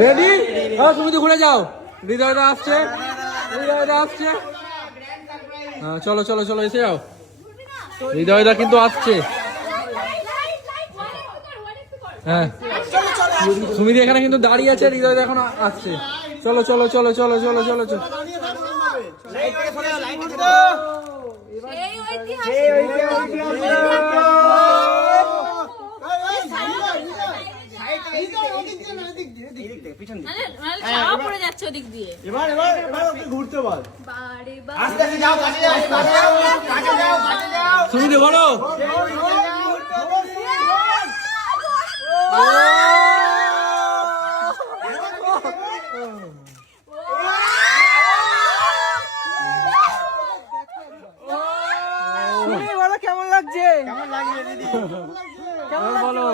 Ready? হ্যাঁ তুমি তো ঘুরে যাও। হৃদয়দা আসছে, হৃদয়দা আসছে। হ্যাঁ চলো চলো চলো এসে যাও। হৃদয়দা কিন্তু আসছে। হ্যাঁ সুমিদি এখানে কিন্তু দাঁড়িয়ে আছে, হৃদয়দা এখন আসছে। চলো চলো চলো চলো চলো চলো চলো। সুমিদি বলো। কেমন লাগছে? কেমন লাগছে দিদি? কেমন বলো?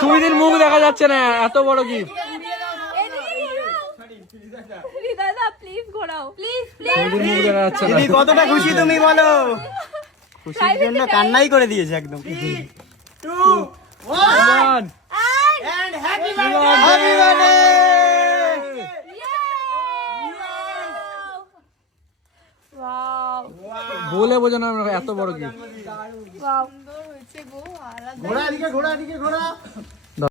সুমিদির মুখ দেখা যাচ্ছে না, এত বড় গিফট। কতটা খুশি তুমি বলো? খুশির জন্য কান্নাই করে দিয়েছে একদম। বলে বোঝানো এত বড় গিফট। ঘোড়া দিকে ঘোড়া দিকে ঘোড়া।